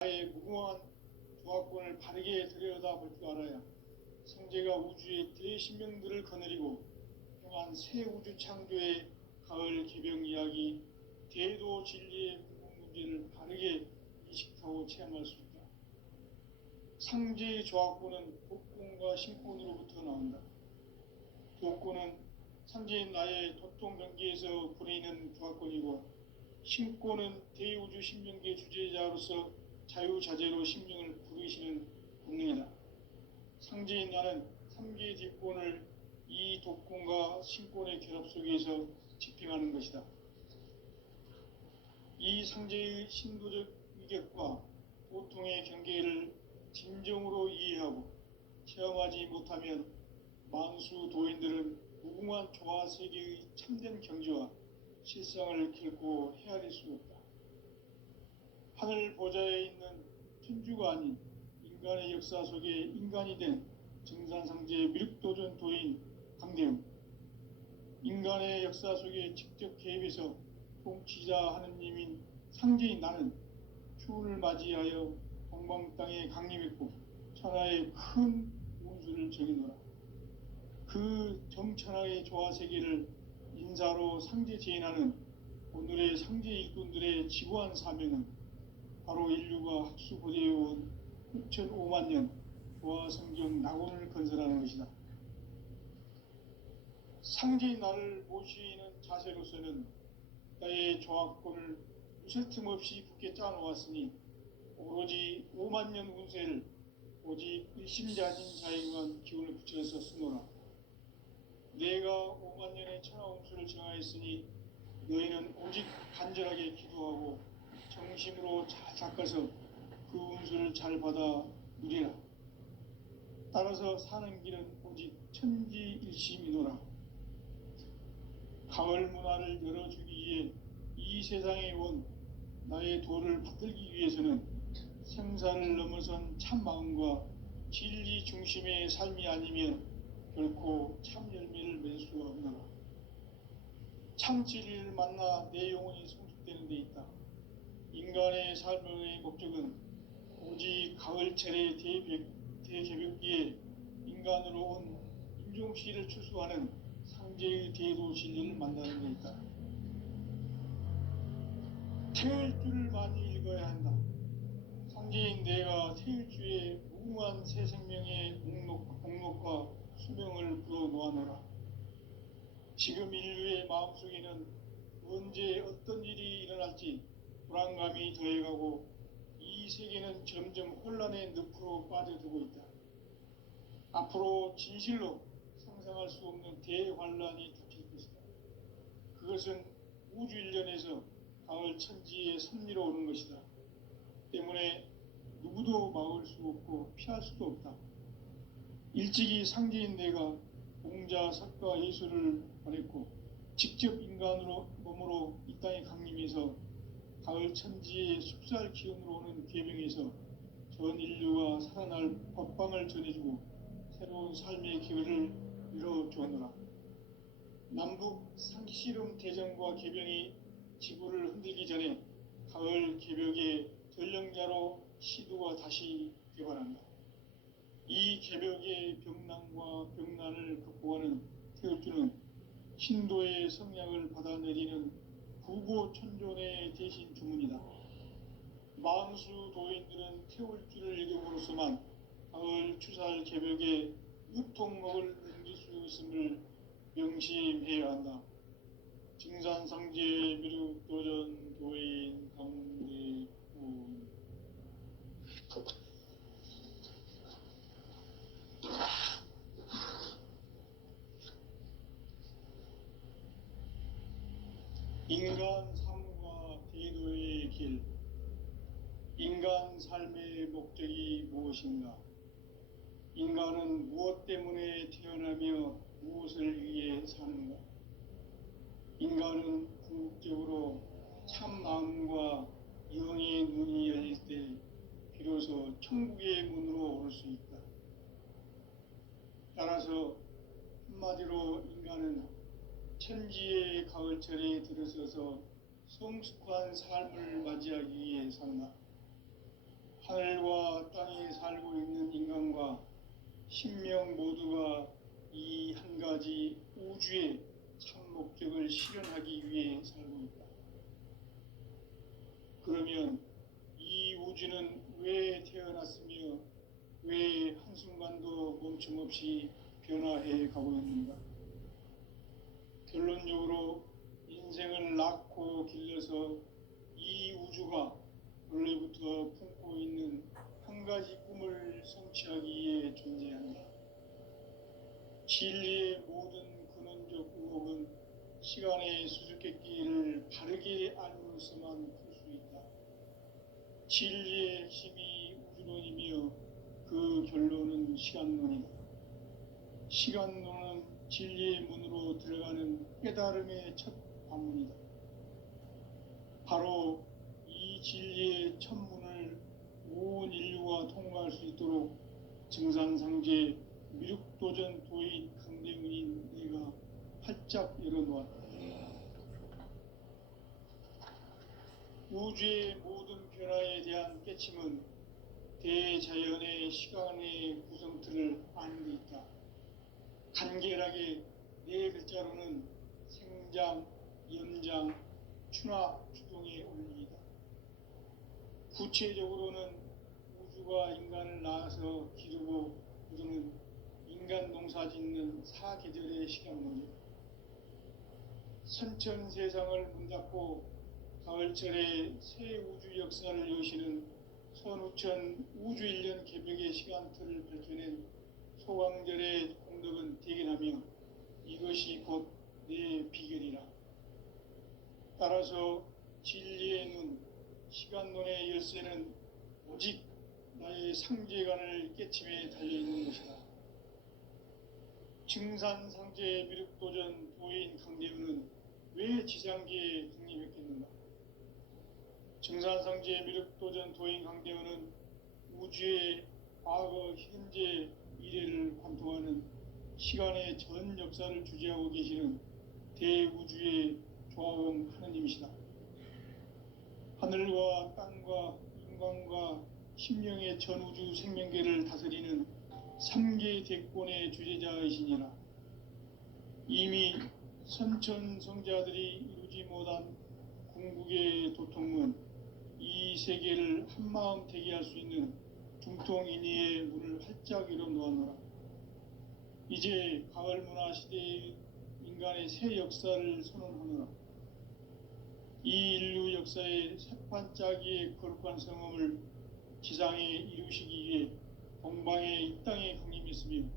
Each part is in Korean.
나의 무궁한 조합권을 바르게 들여다볼 줄 알아야 성제가 우주의 대신명들을 거느리고 평안 새 우주 창조의 가을 개병 이야기, 대도 진리의 궁극 문제를 바르게 인식하고 체험할 수 있다. 상제의 조합권은 독권과 신권으로부터 나온다. 독권은 상제인 나의 도통병기에서 부리는 조합권이고, 신권은 대우주 신명계 주제자로서 자유자재로 심령을 부르시는 본능이다. 상제인 나는 3개의 뒷권을 이 독권과 신권의 결합 속에서 집행하는 것이다. 이 상제의 신도적 위격과 보통의 경계를 진정으로 이해하고 체험하지 못하면 만수 도인들은 무궁한 조화 세계의 참된 경지와 실상을 결코 헤아릴 수 없다. 하늘 보좌에 있는 천주가 아닌 인간의 역사 속에 인간이 된 정산상제의 미륵도전 도인 강대웅, 인간의 역사 속에 직접 개입해서 통치자 하느님인 상제인 나는 추운을 맞이하여 동방 땅에 강림했고 천하의 큰 운수를 정해놓아 그 정천하의 조화세계를 인사로 상제 제인하는 오늘의 상제 일꾼들의 지구한 사명은 바로 인류가 학수고대해온 6,500만 년 조화성경 낙원을 건설하는 것이다. 상제인 나를 모시는 자세로서는 나의 조합권을 무슨 틈 없이 굳게 짜놓았으니 오로지 5만 년 운세를 오직 일심자진 자에게만 기운을 붙여서 쓰노라. 내가 5만 년의 천하 운수를 정하였으니 너희는 오직 간절하게 기도하고 정심으로 잘 닦아서 그 운수를 잘 받아 누리라. 따라서 사는 길은 오직 천지일심이노라. 가을 문화를 열어주기 위해 이 세상에 온 나의 도를 받들기 위해서는 생사를 넘어선 참 마음과 진리 중심의 삶이 아니면 결코 참 열매를 맺을 수가 없노라. 참 진리를 만나 내 영혼이 성숙되는 데 있다. 인간의 삶의 목적은 오직 가을철의 대개벽기에 인간으로 온 인종씨를 추수하는 상제의 대도 진리를 만나는 데 있다. 태일주를 많이 읽어야 한다. 상제인 내가 태일주의 무궁한 새 생명의 목록과 수명을 불어놓아노라. 지금 인류의 마음속에는 언제 어떤 일이 일어날지 불안감이 더해가고 이 세계는 점점 혼란의 늪으로 빠져들고 있다. 앞으로 진실로 상상할 수 없는 대환란이 닥칠 것이다. 그것은 우주 일련에서 가을 천지의 섭리로 오는 것이다. 때문에 누구도 막을 수 없고 피할 수도 없다. 일찍이 상제인 내가 공자, 석가, 예수를 보냈고 직접 인간으로 몸으로 이 땅에 강림해서 가을 천지의 숲살 기운으로 오는 계명에서 전 인류가 살아날 법방을 전해주고 새로운 삶의 기회를 열어주었노라. 남북 상씨름 대전과 개병이 지구를 흔들기 전에 가을 개벽의 전령자로 시도가 다시 개발한다. 이 개벽의 병난과 병난을 극복하는 태울주는 신도의 성량을 받아내리는 구고천존의 대신 주문이다. 만수 도인들은 태울주를 읽음으로써만 가을 추살 개벽에 유통목을 넘길 수 있음을 명심해야 한다. 증산상제 미륵도전 도인 강대훈. 인간 삶과 대도의 길. 인간 삶의 목적이 무엇인가? 인간은 무엇 때문에 태어나며 무엇을 위해 사는가? 인간은 궁극적으로 참 마음과 영의 눈이 열릴 때 비로소 천국의 문으로 올 수 있다. 따라서 한마디로 인간은 천지의 가을철에 들어서서 성숙한 삶을 맞이하기 위해 산다. 신명 모두가 이 한 가지 우주의 참 목적을 실현하기 위해 살고 있다. 그러면 이 우주는 왜 태어났으며 왜 한순간도 멈춤없이 변화해 가고 있는가? 결론적으로 인생을 낳고 길러서 이 우주가 원래부터 품고 있는 한 가지 꿈을 성취하기 위해 존재한다. 진리의 모든 근원적 의혹은 시간의 수수께끼를 바르게 알므로서만 풀 수 있다. 진리의 핵심이 우주론이며 그 결론은 시간론이다. 시간론은 진리의 문으로 들어가는 깨달음의 첫 관문이다. 바로 이 진리의 첫 문을 온 인류가 통과할 수 있도록 증산상제 미륵도전 도인 강대문인 내가 활짝 열어놓았다. 우주의 모든 변화에 대한 깨침은 대자연의 시간의 구성틀을 아는 데 있다. 간결하게 네 글자로는 생장, 연장, 추나 추동의 원리이다. 구체적으로는 우주가 인간을 낳아서 기르고 거두는 인간 농사 짓는 사계절의 시간론이다. 선천 세상을 문닫고 가을철에 새 우주 역사를 여시는 선우천 우주 1년 개벽의 시간틀을 밝혀낸 소강절의 공덕은 대견하며 이것이 곧 내 비결이라. 따라서 진리의 눈, 시간론의 열쇠는 오직 나의 상제관을 깨침에 달려있는 것이다. 증산상제 미륵도전 도인 강대우는 왜 지상계에 독립했겠는가? 증산상제 미륵도전 도인 강대우는 우주의 과거, 현재, 미래를 관통하는 시간의 전 역사를 주재하고 계시는 대우주의 조화원 하느님이시다. 하늘과 땅과 인간과 심령의 전우주 생명계를 다스리는 3계 대권의 주재자이시니라. 이미 선천성자들이 이루지 못한 궁극의 도통문, 이 세계를 한마음 되게 할 수 있는 중통인의의 문을 활짝 열어놓았노라. 이제 가을 문화 시대의 인간의 새 역사를 선언하노라. 이 인류 역사의 새판짜기의 거룩한 성험을 지상에 이루시기 위해 동방의 이 땅에 강림했으며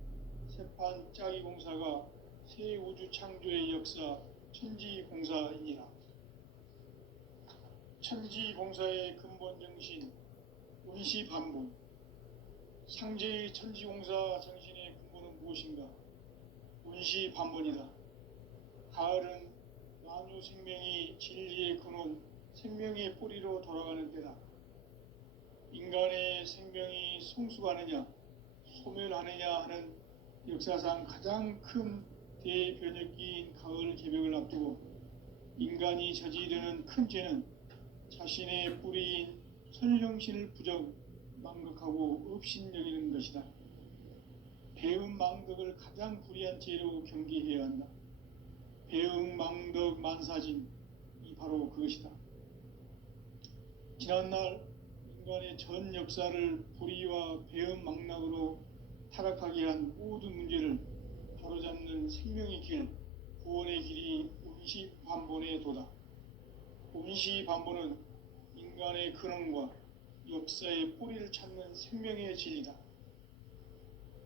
새판짜기 공사가 새 우주 창조의 역사 천지공사이니라. 천지공사의 근본 정신 운시반본, 상제의 천지공사 정신의 근본은 무엇인가? 운시반본이다. 가을은 만유 생명이 진리의 근원, 생명의 뿌리로 돌아가는 때다. 인간의 생명이 성숙하느냐, 소멸하느냐 하는 역사상 가장 큰 대변혁기인 가을 개벽을 앞두고 인간이 저지르는 큰 죄는 자신의 뿌리인 선령신을 부정, 망극하고 업신여기는 것이다. 배음 망덕을 가장 불의한 죄로 경계해야 한다. 배음 망덕 만사진이 바로 그것이다. 지난날 인간의 전 역사를 불의와 배음 망락으로 타락하게 한 모든 문제를 바로잡는 생명의 길, 구원의 길이 운시반본의 도다. 운시반본은 인간의 근원과 역사의 뿌리를 찾는 생명의 진리다.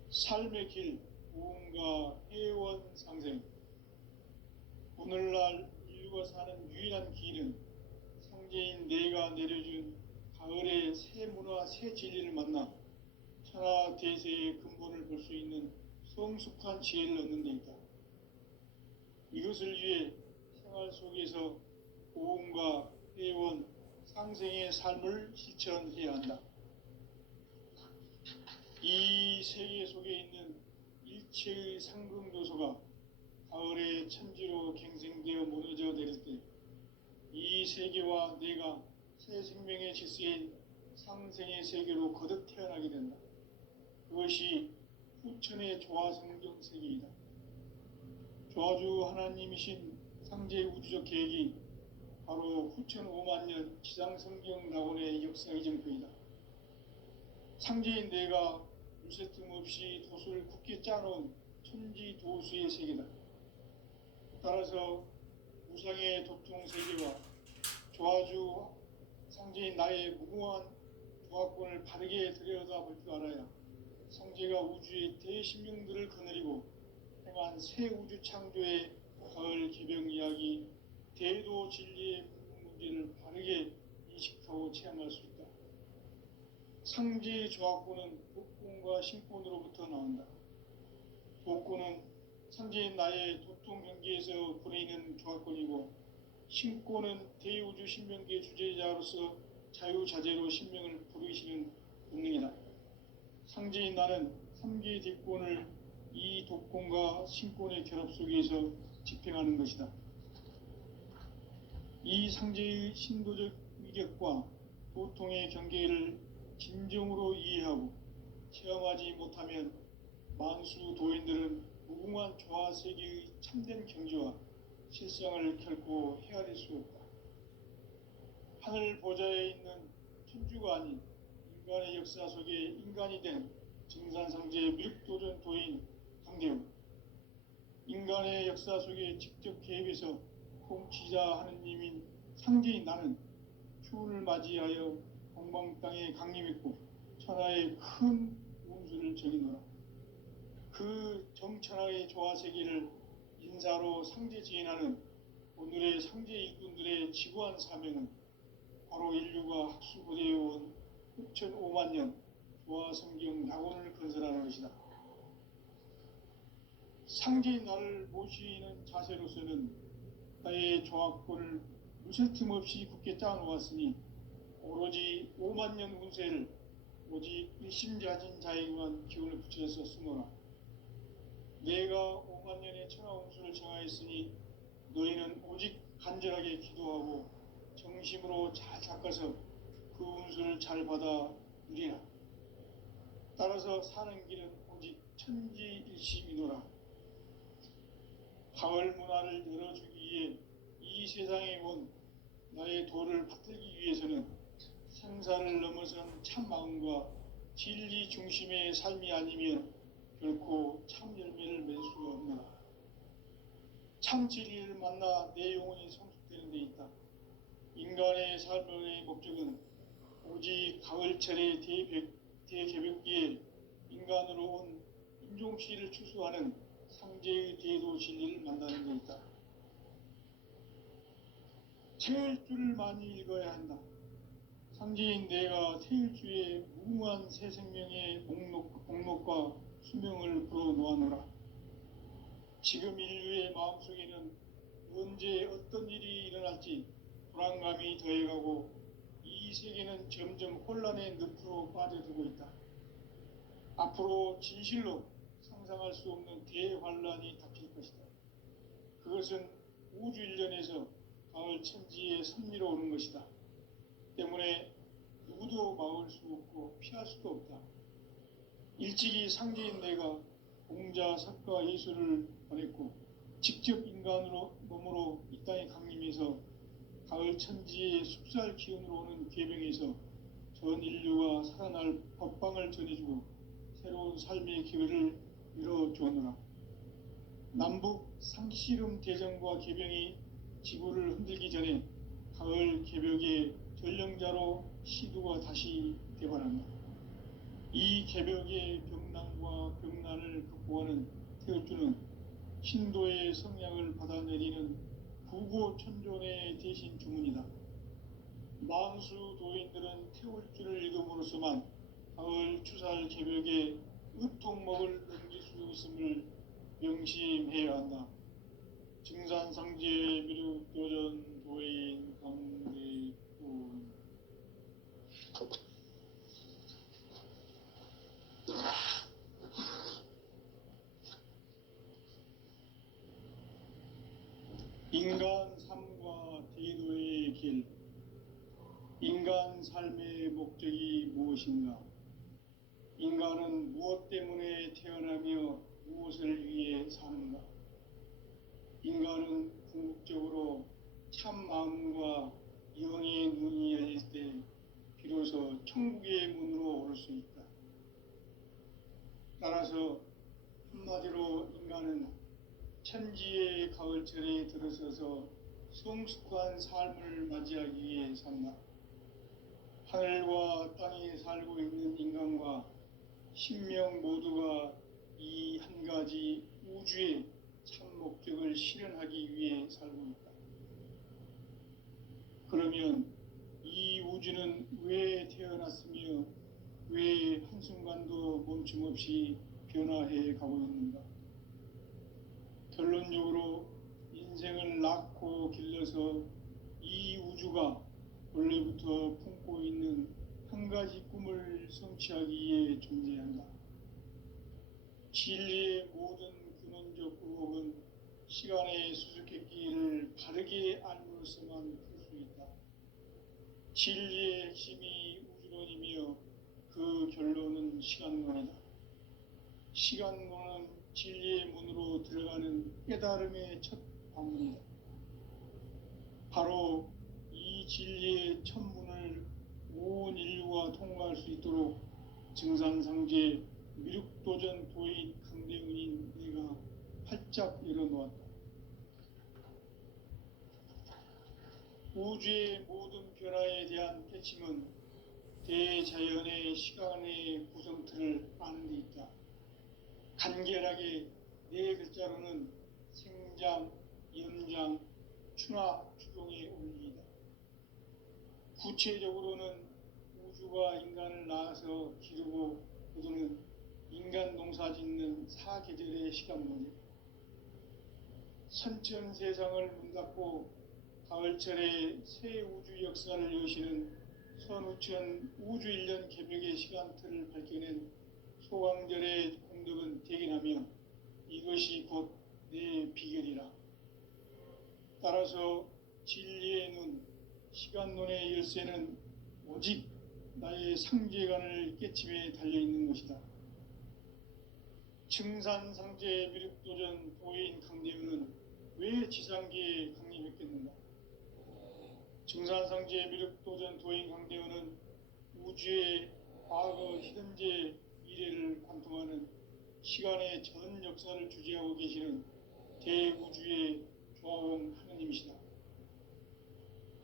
삶의 길, 무언가 회원 상생. 오늘날 인류가 사는 유일한 길은 상제인 내가 내려준 가을의 새 문화, 새 진리를 만나 천하 대세의 근본을 볼 수 있는 성숙한 지혜를 얻는 데 있다. 이것을 위해 생활 속에서 고음과 회원, 상생의 삶을 실천해야 한다. 이 세계 속에 있는 일체의 상금 요소가 가을의 천지로 갱생되어 무너져 내릴 때 이 세계와 내가 새 생명의 질서인 상생의 세계로 거듭 태어나게 된다. 그것이 후천의 조화성경 세계이다. 조화주 하나님이신 상제의 우주적 계획이 바로 후천 5만 년 지상성경 낙원의 역사의 정표이다. 상제인 내가 물새틈 없이 도수를 굳게 짜놓은 천지 도수의 세계다. 따라서 무상의 도통 세계와 조화주 상제인 나의 무궁한 조화권을 바르게 들여다볼 줄 알아야 상제가 우주의 대신명들을 거느리고 행한 새 우주 창조의 가을 개병 이야기, 대도 진리의 문제를 바르게 인식하고 체험할 수 있다. 상제의 조화권은 복권과 신권으로부터 나온다. 복권은 상제인 나의 도통 경계에서 보내는 조화권이고, 신권은 대우주 신명계의 주제자로서 자유자재로 신명을 부르시는 본능이다. 상제인 나는 3개의 뒷권을 이 독권과 신권의 결합 속에서 집행하는 것이다. 이 상제의 신도적 위격과 도통의 경계를 진정으로 이해하고 체험하지 못하면 만수 도인들은 무궁한 조화세계의 참된 경지와 실상을 결코 헤아릴 수 없다. 하늘 보좌에 있는 천주가 아닌 인간의 역사 속에 인간이 된 증산상제의 미륵도전 도인 강대우, 인간의 역사 속에 직접 개입해서 통치자 하느님인 상제인 나는 추운을 맞이하여 동방 땅에 강림했고 천하의 큰 운수를 정의노라. 그 정천하의 조화세계를 인사로 상제 지인하는 오늘의 상제 일꾼들의 지구한 사명은 바로 인류가 학수고대해온 6,500만 년 조화성경 낙원을 건설하는 것이다. 상제인 나를 모시는 자세로서는 나의 조화권을 무쇠틈 없이 굳게 짜놓았으니 오로지 5만 년 운세를 오직 일심자진 자에게만 기운을 붙여서 쓰노라. 내가 5만 년의 천하 운수를 정하였으니 너희는 오직 간절하게 기도하고 정심으로 잘 닦아서 그 운수를 잘 받아 누리라. 따라서 사는 길은 오직 천지일심이노라. 가을 문화를 열어주기 위해 이 세상에 온 나의 도를 받들기 위해서는 생사를 넘어선 참 마음과 진리 중심의 삶이 아니면 결코 참 열매를 맺을 수가 없노라. 참 진리를 만나 내 영혼이 성숙되는 데 있다. 인간의 삶의 목적은 오직 가을철의 대개벽기에 인간으로 온 인종시를 추수하는 상제의 대도 진리를 만나는 데 있다. 태일주를 많이 읽어야 한다. 상제인 내가 태일주의 무궁한 새 생명의 목록과 수명을 불어놓아노라. 지금 인류의 마음속에는 언제 어떤 일이 일어날지 불안감이 더해가고 이 세계는 점점 혼란의 늪으로 빠져들고 있다. 앞으로 진실로 상상할 수 없는 대환란이 닥칠 것이다. 그것은 우주 일련에서 가을 천지의 선미로 오는 것이다. 때문에 누구도 막을 수 없고 피할 수도 없다. 일찍이 상제인 내가 공자, 석가, 예수를 보냈고 직접 인간으로 몸으로 이 땅에 강림해서 가을 천지의 숙살 기운으로 오는 계병에서 전 인류가 살아날 법방을 전해주고 새로운 삶의 기회를 열어주었노라. 남북 상씨름 대전과 계병이 지구를 흔들기 전에 가을 개벽의 전령자로 시두가 다시 되관한다. 이 개벽의 병난과 병난을 극복하는 태울주는 신도의 성량을 받아내리는 부고천존의 대신 주문이다. 만수 도인들은 태울주를 읽음으로써만 가을 추살 개벽의 으통목을 넘길 수 있음을 명심해야 한다. 증산상제 미륵도전 도인 강대훈. 인간 삶과 대도의 길. 인간 삶의 목적이 무엇인가? 인간은 무엇 때문에 태어나며 무엇을 위해 사는가? 인간은 궁극적으로 참 마음과 영의 눈이 열릴 때 비로소 천국의 문으로 오를 수 있다. 따라서 한마디로 인간은 천지의 가을철에 들어서서 성숙한 삶을 맞이하기 위해 산다. 하늘과 땅에 살고 있는 인간과 신명 모두가 이 한 가지 우주의 참 목적을 실현하기 위해 살고 있다. 그러면 이 우주는 왜 태어났으며 왜 한순간도 멈춤없이 변화해 가고 있는가? 결론적으로 인생을 낳고 길러서 이 우주가 원래부터 품고 있는 한 가지 꿈을 성취하기 위해 존재한다. 진리의 모든 근원적 의혹은 시간의 수수께끼를 바르게 알므로서만 풀 수 있다. 진리의 핵심이 우주론이며 그 결론은 시간론이다. 시간론은 진리의 문으로 들어가는 깨달음의 첫 방문이다. 바로 이 진리의 첫 문을 온 인류가 통과할 수 있도록 증산상제 미륵도전 도인 강대훈인 내가 활짝 열어놓았다. 우주의 모든 변화에 대한 깨침은 대자연의 시간의 구성틀을 아는 데 있다. 간결하게 네 글자로는 생장, 연장, 추나 추동의 원리이다. 구체적으로는 우주가 인간을 낳아서 기르고 거두는 인간 농사 짓는 사계절의 시간 문제. 선천 세상을 문 닫고 가을철에 새 우주 역사를 여시는 선우천 우주 1년 개벽의 시간틀을 밝혀낸 소강절의 공덕은 대견하며 이것이 곧 내 비결이라. 따라서 진리의 눈, 시간론의 열쇠는 오직 나의 상제관을 깨침에 달려있는 것이다. 증산상제 미륵도전 도인 강대훈은 왜 지상계에 강림했겠는가? 증산상제 미륵도전 도인 강대훈은 우주의 과거, 현재, 미래를 관통하는 시간의 전 역사를 주재하고 계시는 대우주의 조화원 하느님이시다.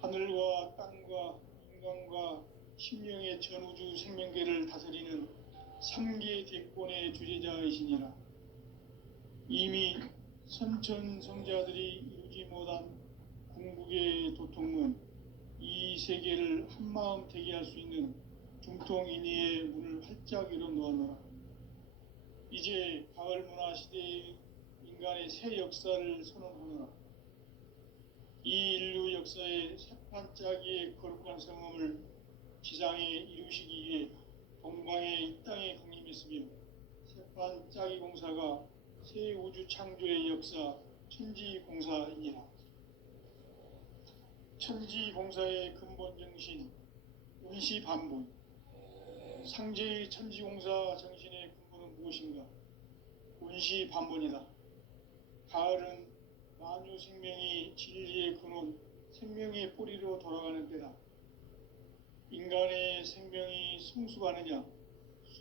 하늘과 땅과 인간과 심령의 전우주 생명계를 다스리는 3계 대권의 주재자이시니라. 이미 선천성자들이 이루지 못한 궁극의 도통문, 이 세계를 한마음 되게 할 수 있는 중통인의의 문을 활짝 열어놓았노라. 이제 가을 문화 시대의 인간의 새 역사를 선언하노라. 이 인류 역사의 새반짝이의 거룩한 성음을 지상에 이루시기 위해 동방의 이 땅에 강림했으며 새반짝이 공사가 새 우주 창조의 역사 천지공사이니라. 천지공사의 근본 정신 운시반본. 상제의 천지공사 정신의 근본은 무엇인가? 운시반본이다. 가을은 만유 생명이 진리의 근원, 생명의 뿌리로 돌아가는 때다. 인간의 생명이 성숙하느냐,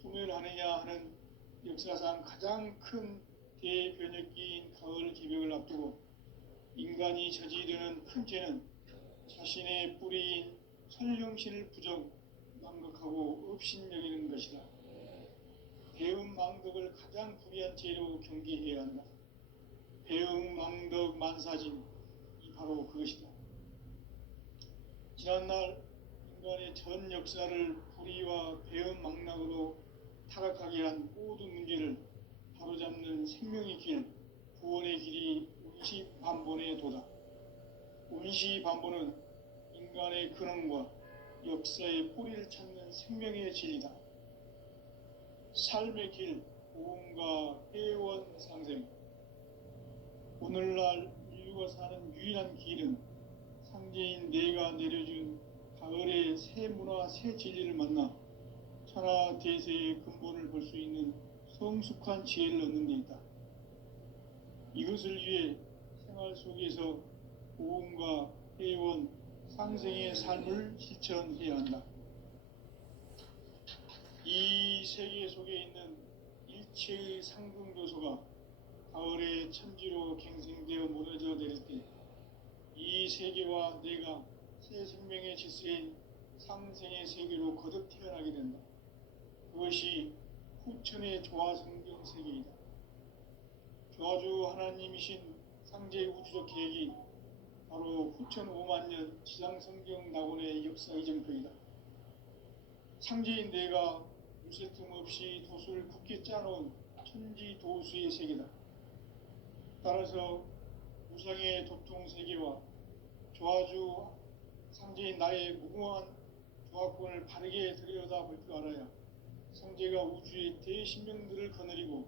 소멸하느냐 하는 역사상 가장 큰 대변혁기인 가을 기벽을 앞두고 인간이 저지르는 큰 죄는 자신의 뿌리인 설령신을 부정, 망극하고 업신여기는 것이다. 배음 망덕을 가장 불의한 죄로 경계해야 한다. 배음 망덕 만사진, 이 바로 그것이다. 지난날 인간의 전 역사를 불의와 배음 망락으로 타락하게 한 모든 문제를 바로잡는 생명의 길, 구원의 길이 운시반본의 도다. 운시반본은 인간의 근원과 역사의 뿌리를 찾는 생명의 진리다. 삶의 길, 고음과 회원 상생. 오늘날 인류가 사는 유일한 길은 상제인 내가 내려준 가을의 새 문화, 새 진리를 만나 천하 천하 대세의 근본을 볼 수 있는 성숙한 지혜를 얻는 데 있다. 이것을 위해 생활 속에서 고음과 회원, 상생의 삶을 실천해야 한다. 이 세계 속에 있는 일체의 상승조소가 가을의 천지로 갱생되어 무너져 내릴 때 이 세계와 내가 새 생명의 질서인 상생의 세계로 거듭 태어나게 된다. 그것이 후천의 조화성경 세계이다. 조화주 하나님이신 상제의 우주적 계획이 바로 후천 5만년 지상성경 낙원의 역사 이정표이다. 상제인 내가 유세틈 없이 도수를 굳게 짜놓은 천지 도수의 세계다. 따라서 무상의 도통 세계와 조화주 상제인 나의 무궁한 조화권을 바르게 들여다볼 줄 알아야 성제가 우주의 대신명들을 거느리고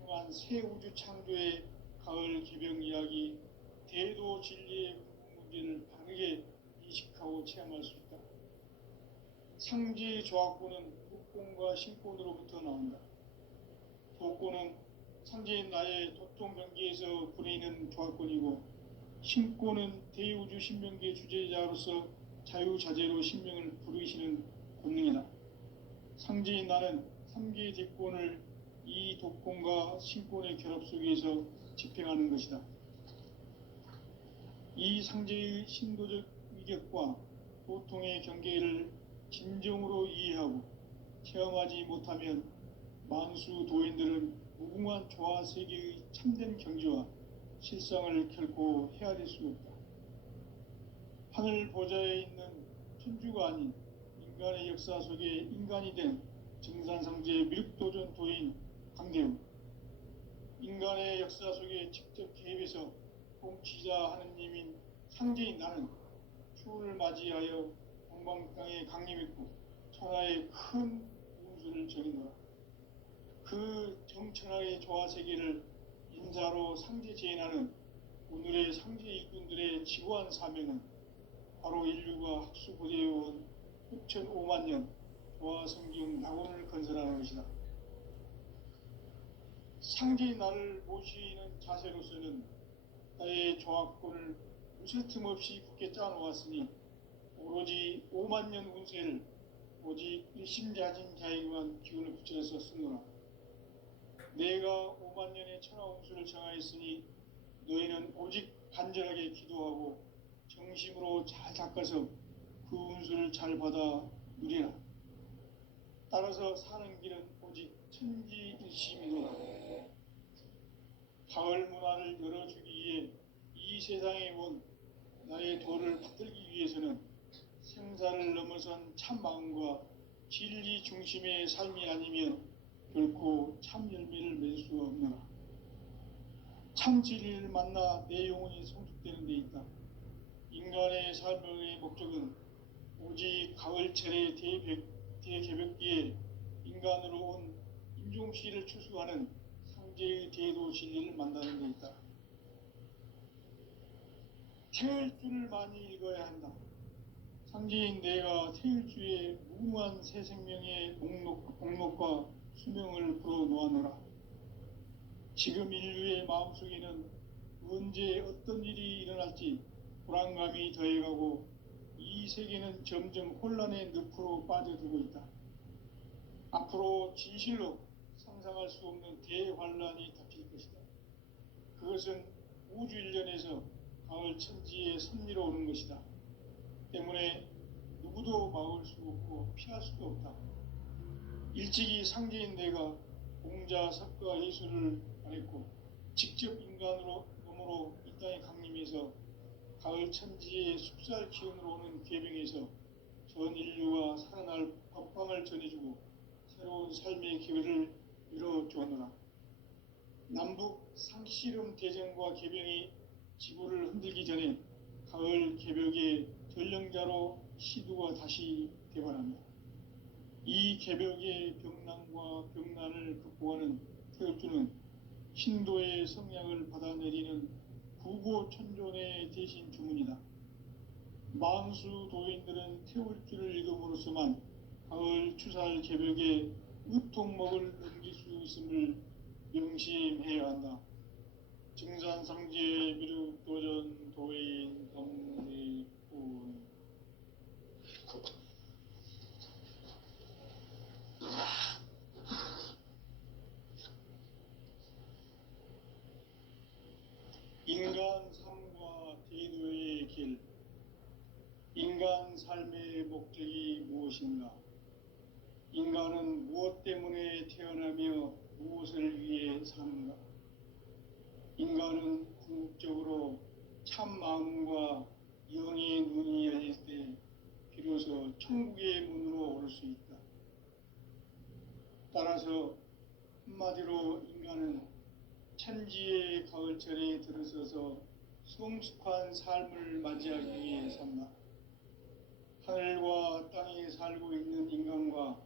행한 새 우주 창조의 가을 개병 이야기, 대도 진리의 문제를 바르게 인식하고 체험할 수 있다. 상제의 조화권은 도권과 신권으로부터 나온다. 도권은 상제인 나의 도통 경계에서 부리는 조화권이고, 신권은 대우주 신명계 주제자로서 자유자재로 신명을 부르시는 권능이다. 상제인 나는 3개의 대권을 이 도권과 신권의 결합 속에서 집행하는 것이다. 이 상제의 신도적 위격과 도통의 경계를 진정으로 이해하고 체험하지 못하면 만수 도인들은 무궁한 조화 세계의 참된 경지와 실상을 결코 헤아릴 수 없다. 하늘 보좌에 있는 천주가 아닌 인간의 역사 속에 인간이 된 정산상제 미륵도전 도인 강대우, 인간의 역사 속에 직접 개입해서 통치자 하느님인 상제인 나는 추운을 맞이하여 동방땅에 강림했고 천하의 큰 운수를 전이노라. 그 정천하의 조화세계를 인사로 상제 제인하는 오늘의 상제 일꾼들의 지구한 사명은 바로 인류가 학수고대해온 후천 5만년 조화성경 낙원을 건설하는 것이다. 상제인 나를 모시는 자세로서는 나의 조화권을 무쇠틈 없이 굳게 짜놓았으니 오로지 5만년 운세를 오직 일심자진 자에게만 기운을 붙여서 쓰노라. 내가 5만년의 천하운수를 정하였으니 너희는 오직 간절하게 기도하고 정심으로 잘 닦아서 그 운수를 잘 받아 누리라. 따라서 사는 길은 오직 천지일심이로다. 가을 문화를 열어주기 위해 이 세상에 온 나의 도를 받들기 위해서는 생사를 넘어선 참 마음과 진리 중심의 삶이 아니면 결코 참 열매를 맺을 수 없노라. 참 진리를 만나 내 영혼이 성숙되는 데 있다. 인간의 삶의 목적은 오직 가을철의 대개벽기에 인간으로 온 임종시를 추수하는 상제의 대도 진리를 만나는 데 있다. 태일주를 많이 읽어야 한다. 상제인 내가 태일주의 무궁한 새 생명의 목록과 수명을 풀어놓아노라. 지금 인류의 마음속에는 언제 어떤 일이 일어날지 불안감이 더해가고 이 세계는 점점 혼란의 늪으로 빠져들고 있다. 앞으로 진실로 상상할 수 없는 대환란이 닥칠 것이다. 그것은 우주 일련에서 가을 천지에 섭리로 오는 것이다. 때문에 누구도 막을 수 없고 피할 수도 없다. 일찍이 상제인 내가 공자, 석가, 예수를 말했고 직접 인간으로 몸으로 이 땅에 강림해서 가을 천지의 숲살 기운으로 오는 계병에서 전 인류가 살아날 법방을 전해주고 새로운 삶의 기회를 열어주었노라. 남북 상씨름 대전과 계병이 지구를 흔들기 전에 가을 개벽의 전령자로 시두가 다시 대발합니다. 이 개벽의 병난과 병난을 극복하는 태울주는 신도의 성량을 받아내리는 구고천존의 대신 주문이다. 만수 도인들은 태울주를 읽음으로써만 가을 추살 개벽에 우통목을 넘길 수 있음을 명심해야 한다. 증산상제 미륵 도전 도인 경대군. 인간 삶과 대도의 길. 인간 삶의 목적이 무엇인가? 인간은 무엇 때문에 태어나며 무엇을 위해 사는가? 인간은 궁극적으로 참 마음과 영의 눈이 열릴 때 비로소 천국의 문으로 올 수 있다. 따라서 한마디로 인간은 천지의 가을철에 들어서서 성숙한 삶을 맞이하기 위해 산다. 하늘과 땅에 살고 있는 인간과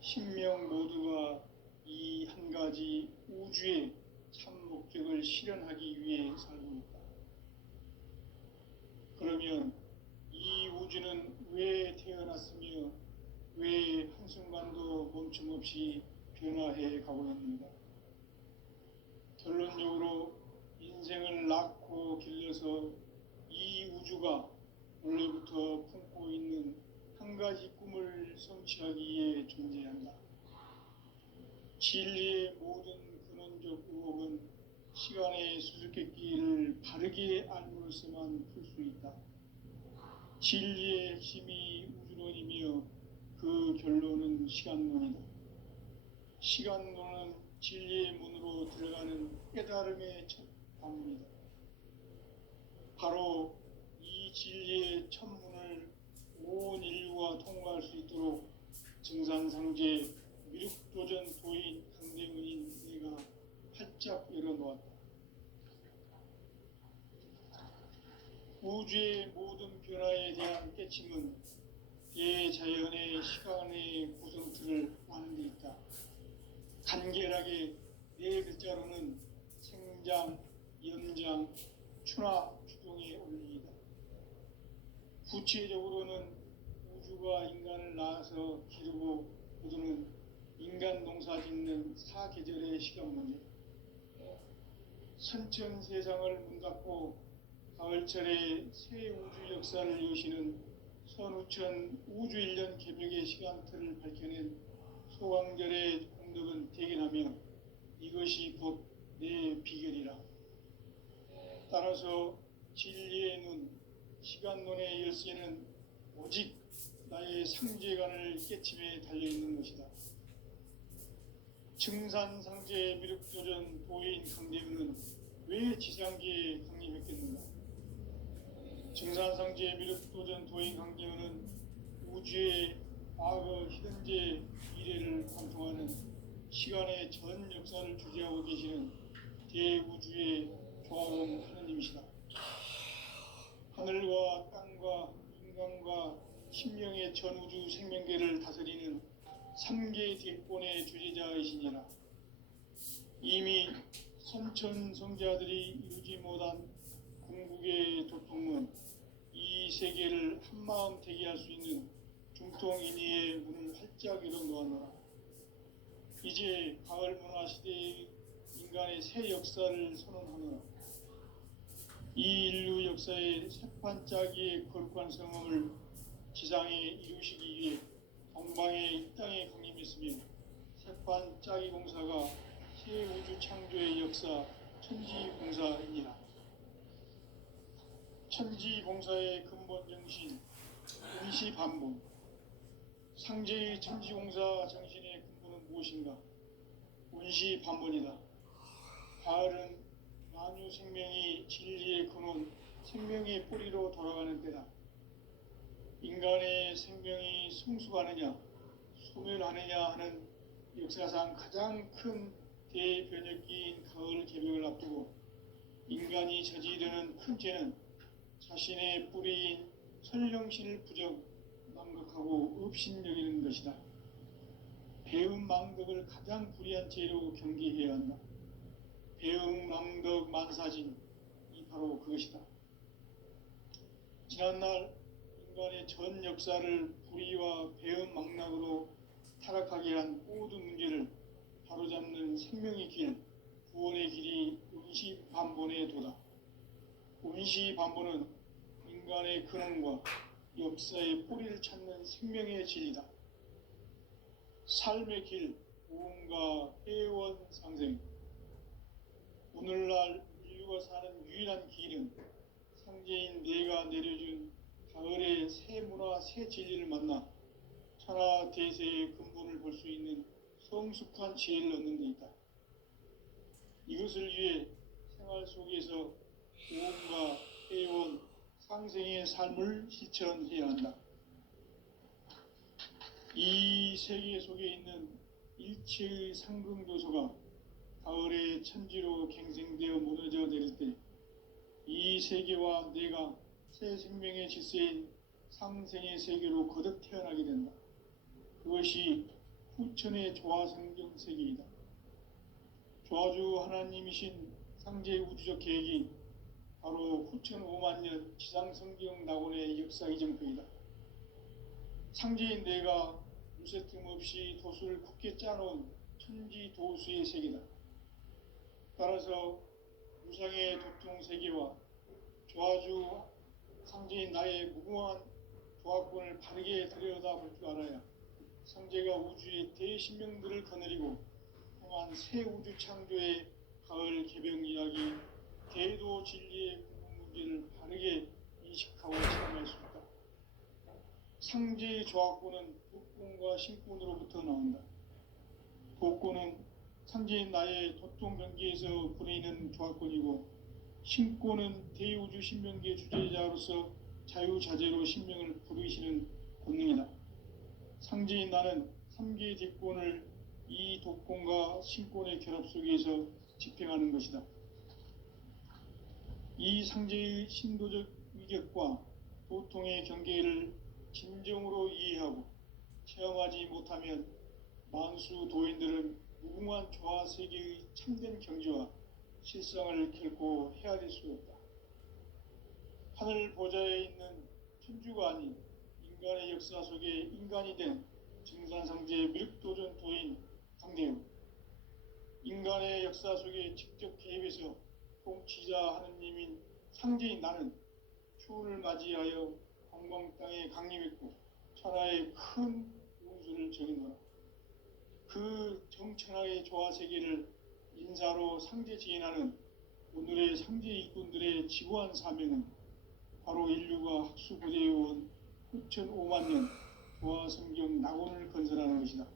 신명 모두가 이 한 가지 우주의 참 목적을 실현하기 위해 살고 있다. 그러면 이 우주는 왜 태어났으며 왜 한순간도 멈춤 없이 변화해 가고 있는가? 결론적으로 인생을 낳고 길러서 이 우주가 원래부터 품고 있는 한 가지 꿈을 성취하기 위해 존재한다. 진리의 모든 근원적 의혹은 시간의 수수께끼를 바르게 알므로써만 풀 수 있다. 진리의 핵심이 우주론이며 그 결론은 시간론이다. 시간론은 진리의 문으로 들어가는 깨달음의 첫 방문이다. 바로 이 진리의 첫 문을 온 인류가 통과할 수 있도록 증산상제 미륵도전 도인 강대문인 내가 활짝 열어놓았다. 우주의 모든 변화에 대한 깨침은 대자연의 시간의 구성틀을 아는 데 있다. 간결하게 네 글자로는 생장, 연장, 추나 추동의 원리이다. 구체적으로는 우주가 인간을 낳아서 기르고 거두는 인간 농사 짓는 사계절의 시간 문제. 선천 세상을 문 닫고 가을철에 새 우주 역사를 여시는 선우천 우주 1년 개벽의 시간틀을 밝혀낸 소강절의 공덕은 대견하며 이것이 곧 내 비결이라. 따라서 진리의 눈, 시간론의 열쇠는 오직 나의 상제관을 깨침에 달려있는 것이다. 증산상제 미륵도전 도인 강대문은 왜 지상계에 강림했겠는가? 증산상제 미륵도전 도인 강대문은 우주의 과거, 현재, 미래를 관통하는 시간의 전 역사를 주재하고 계시는 대우주의 조화로운 하느님이시다. 하늘과 땅과 인간과 신명의 전우주 생명계를 다스리는 3계 대권의 주재자이시니라. 이미 선천성자들이 이루지 못한 궁극의 도통은 이 세계를 한마음 되게 할 수 있는 중통인의의 문을 활짝 열어놓았노라. 이제 가을 문화 시대의 인간의 새 역사를 선언하노라. 이 인류 역사의 새판짜기의 거룩한 성험을 지상에 이루시기 위해 동방의 이 땅에 강림했으며 새판짜기 공사가 새 우주 창조의 역사 천지공사이니라. 천지공사의 근본 정신 운시반본. 상제의 천지공사 정신의 근본은 무엇인가? 운시반본이다. 가을은 만유 생명이 진리의 근원, 생명의 뿌리로 돌아가는 때다. 인간의 생명이 성숙하느냐, 소멸하느냐 하는 역사상 가장 큰 대변혁기인 가을 개벽을 앞두고 인간이 저지르는 큰 죄는 자신의 뿌리인 선령신을 부정, 망각하고 업신여기는 것이다. 배움 망덕을 가장 불의한 죄로 경계해야 한다. 배움 망덕 만사진이 바로 그것이다. 지난날 인간의 전 역사를 불의와 배은망락으로 타락하게 한 모든 문제를 바로잡는 생명의 길, 구원의 길이 운시반본의 도다. 운시반본은 인간의 근원과 역사의 뿌리를 찾는 생명의 진리다. 삶의 길, 무언가 회원 상생. 오늘날 인류가 사는 유일한 길은 상제인 내가 내려준 가을의 새 문화, 새 진리를 만나 천하 대세의 근본을 볼 수 있는 성숙한 지혜를 얻는 데 있다. 이것을 위해 생활 속에서 무언가 회원 상생의 삶을 실천해야 한다. 이 세계 속에 있는 일체의 상승조소가 가을의 천지로 갱생되어 무너져 내릴 때 이 세계와 내가 새 생명의 질서인 상생의 세계로 거듭 태어나게 된다. 그것이 후천의 조화성경 세계이다. 조화주 하나님이신 상제의 우주적 계획이 바로 후천 5만 년 지상성경 낙원의 역사 이정표이다. 상제인 내가 무쇠 틈 없이 도수를 굳게 짜놓은 천지 도수의 세계다. 따라서 무상의 도통 세계와 조화주 상제인 나의 무궁한 조화권을 바르게 들여다볼 줄 알아야 상제가 우주의 대신명들을 거느리고 행한 새 우주 창조의 가을 개병 이야기, 대도 진리의 궁극 문제를 바르게 인식하고 체험할 수 있다. 상제의 조화권은 도권과 신권으로부터 나온다. 도권은 상제인 나의 도통 경계에서 부리는 조화권이고, 신권은 대우주 신명계 주제자로서 자유자재로 신명을 부르시는 권능이다. 상제인 나는 3개의 뒷권을 이 도권과 신권의 결합 속에서 집행하는 것이다. 이 상제의 신도적 위격과 도통의 경계를 진정으로 이해하고 체험하지 못하면 만수 도인들은 무궁한 조화 세계의 참된 경지와 실상을 결코 헤아릴 수 없다. 하늘 보좌에 있는 천주가 아닌 인간의 역사 속에 인간이 된 증산상제의 밀도전 도인 강대우, 인간의 역사 속에 직접 개입해서 통치자 하느님인 상제인 나는 추운을 맞이하여 광광 땅에 강림했고 천하의 큰 운수를 정해놓아 그 정천하의 조화세계를 인사로 상제 지인하는 오늘의 상제 일꾼들의 지구한 사명은 바로 인류가 학수고대해온 후천 5만 년 조화성경 낙원을 건설하는 것이다.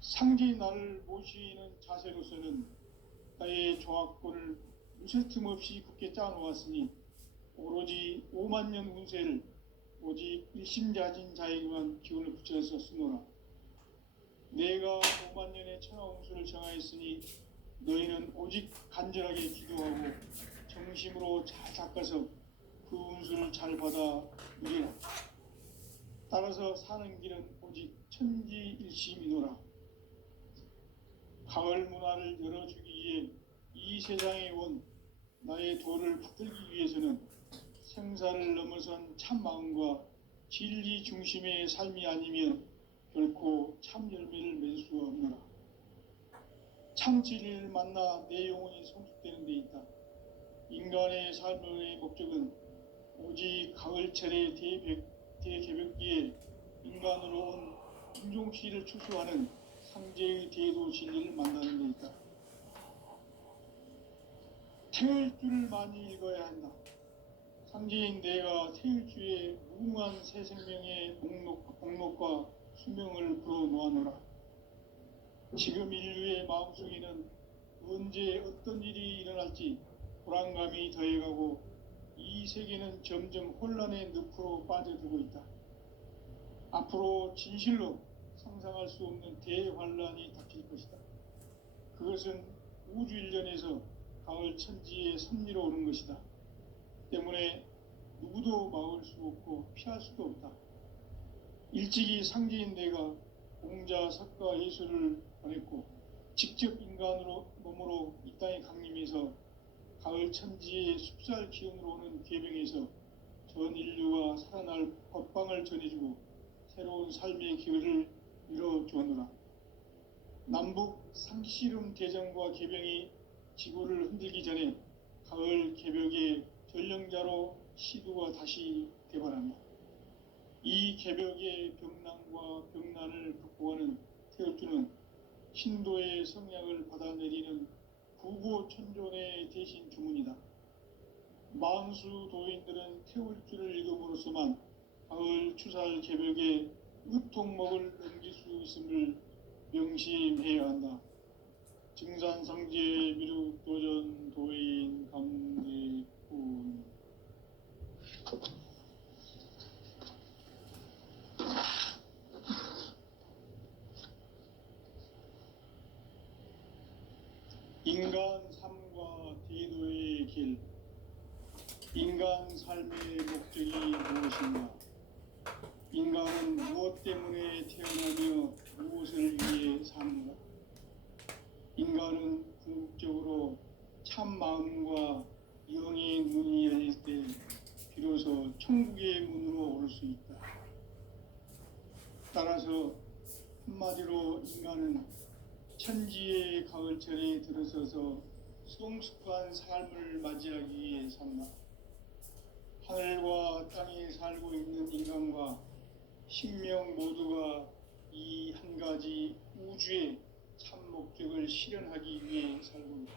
상제인 나를 모시는 자세로서는 나의 조화권을 무쇠 틈 없이 굳게 짜놓았으니 오로지 5만 년 운세를 오직 일심자진 자에게만 기운을 붙여서 쓰노라. 내가 5만 년의 천하 운수를 정하였으니 너희는 오직 간절하게 기도하고 정심으로 잘 닦아서 그 운수를 잘 받아 누리라. 따라서 사는 길은 오직 천지일심이노라. 가을 문화를 열어주기 위해 이 세상에 온 나의 도를 붙들기 위해서는 생사를 넘어선 참 마음과 진리 중심의 삶이 아니면 결코 참 열매를 맺을 수 없노라. 참 진리를 만나 내 영혼이 성숙되는 데 있다. 인간의 삶의 목적은 오직 가을철의 대개벽기에 인간으로 온 인종시를 추수하는 상제의 대도 진리를 만나는 데 있다. 태일 줄을 많이 읽어야 한다. 상제인 내가 태일주의 무궁한 새 생명의 목록과 수명을 불어놓아노라. 지금 인류의 마음속에는 언제 어떤 일이 일어날지 불안감이 더해가고 이 세계는 점점 혼란의 늪으로 빠져들고 있다. 앞으로 진실로 상상할 수 없는 대환란이 닥칠 것이다. 그것은 우주 일련에서 가을 천지의 섭리로 오는 것이다. 때문에 누구도 막을 수 없고 피할 수도 없다. 일찍이 상제인 내가 공자, 석가, 예수를 보냈고 직접 인간으로 몸으로 이 땅에 강림해서 가을 천지의 숲살 기운으로 오는 계병에서 전 인류가 살아날 법방을 전해주고 새로운 삶의 기회를 열어주었노라. 남북 상씨름 대전과 개병이 지구를 흔들기 전에 가을 개벽의 전령자로 시두가 다시 대발한다. 이 개벽의 병난과 병난을 극복하는 태울주는 신도의 성약을 받아내리는 구고천존의 대신 주문이다. 만수 도인들은 태울주를 읽음으로써만 가을 추살 개벽에 으통목을 넘길 수 있음을 명심해야 한다. 증산상제 미륵도전 도인 강대훈. 인간 삶과 대도의 길. 인간 삶의 목적이 무엇인가? 인간은 무엇 때문에 태어나며 무엇을 위해 사는가? 인간은 궁극적으로 참 마음과 영의 문이 열릴 때 비로소 천국의 문으로 오를 수 있다. 따라서 한마디로 인간은 천지의 가을철에 들어서서 성숙한 삶을 맞이하기 위해 산다. 하늘과 땅에 살고 있는 인간과 신명 모두가 이 한 가지 우주의 참 목적을 실현하기 위해 살고 있다.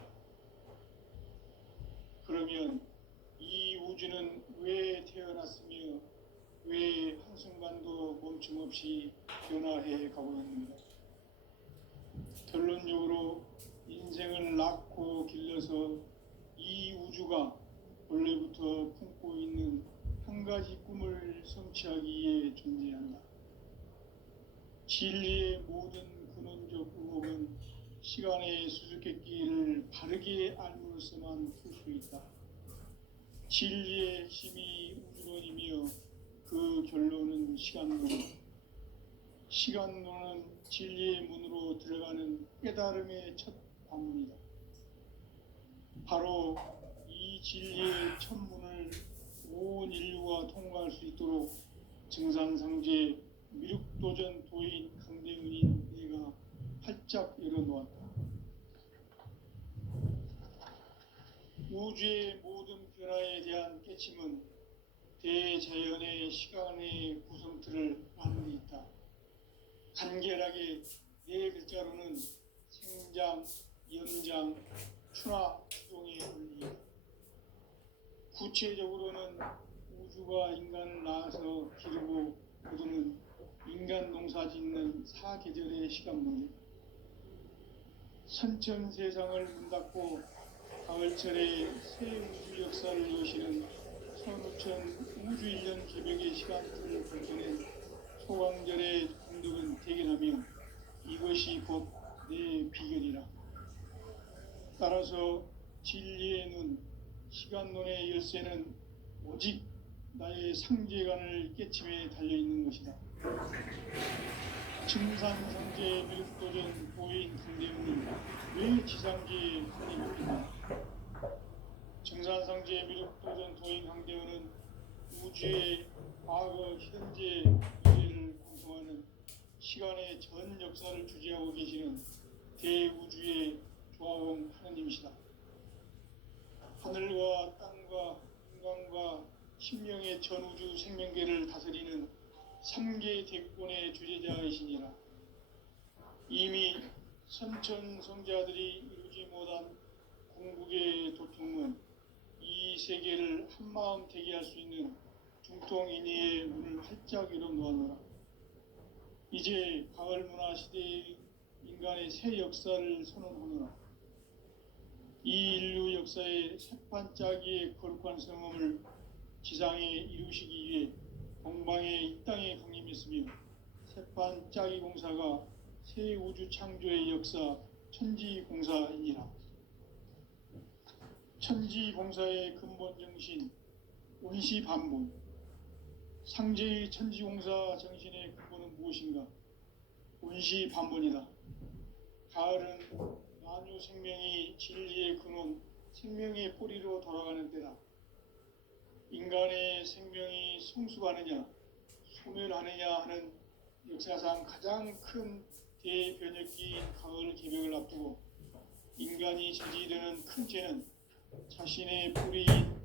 그러면 이 우주는 왜 태어났으며 왜 한순간도 멈춤없이 변화해 가고 있는가? 결론적으로 인생을 낳고 길러서 이 우주가 원래부터 품고 있는 한 가지 꿈을 성취하기 위해 존재한다. 진리의 모든 근원적 의혹은 시간의 수수께끼를 바르게 알므로써만 풀 수 있다. 진리의 핵심이 우주론이며 그 결론은 시간론. 시간론은 진리의 문으로 들어가는 깨달음의 첫 관문이다. 바로 이 진리의 첫 문을 온 인류가 통과할 수 있도록 증산상제 미륵도전 도인 강대훈인 내가 활짝 열어놓았다. 우주의 모든 변화에 대한 깨침은 대자연의 시간의 구성틀을 아는 데 있다. 간결하게 네 글자로는 생장, 연장, 추나 추동의 원리이다. 구체적으로는 우주가 인간을 낳아서 기르고 거두는 인간 농사 짓는 사계절의 시간문이다. 선천 세상을 문 닫고 가을철에 새 우주 역사를 여시는 선우천 우주 1년 개벽의 시간틀을 밝혀낸 소강절의 공덕은 대견하며 이것이 곧 내 비결이라. 따라서 진리의 눈, 시간론의 열쇠는 오직 나의 상제관을 깨침에 달려있는 것이다. 증산상제 미륵도전 도인 강대훈은 왜 지상제에 손이 먹히나? 증산상제 미륵도전 도인 강대훈은 우주의 과거, 현재, 미래를 공통하는 시간의 전 역사를 주재하고 계시는 대우주의 조화원 하느님이시다. 하늘과 땅과 인간과 신명의 전우주 생명계를 다스리는 3개 대권의 주재자이시니라. 이미 선천성자들이 이루지 못한 궁극의 도통은 이 세계를 한마음 되게 할 수 있는 중통인의의 문을 활짝 열어놓았노라. 이제 가을 문화 시대의 인간의 새 역사를 선언하노라. 이 인류 역사의 새판짜기의 거룩한 성험을 지상에 이루시기 위해 동방의 이 땅에 강림했으며 새판짜기 공사가 새 우주 창조의 역사 천지공사이니라. 천지공사의 근본 정신 원시반본. 상제의 천지공사 정신의 근본은 무엇인가? 원시반본이다. 가을은 만유 생명이 진리의 근원, 생명의 뿌리로 돌아가는 때다. 인간의 생명이 성숙하느냐 소멸하느냐 하는 역사상 가장 큰 대변혁기인 가을 개벽을 앞두고 인간이 저지르는 큰 죄는 자신의 뿌리인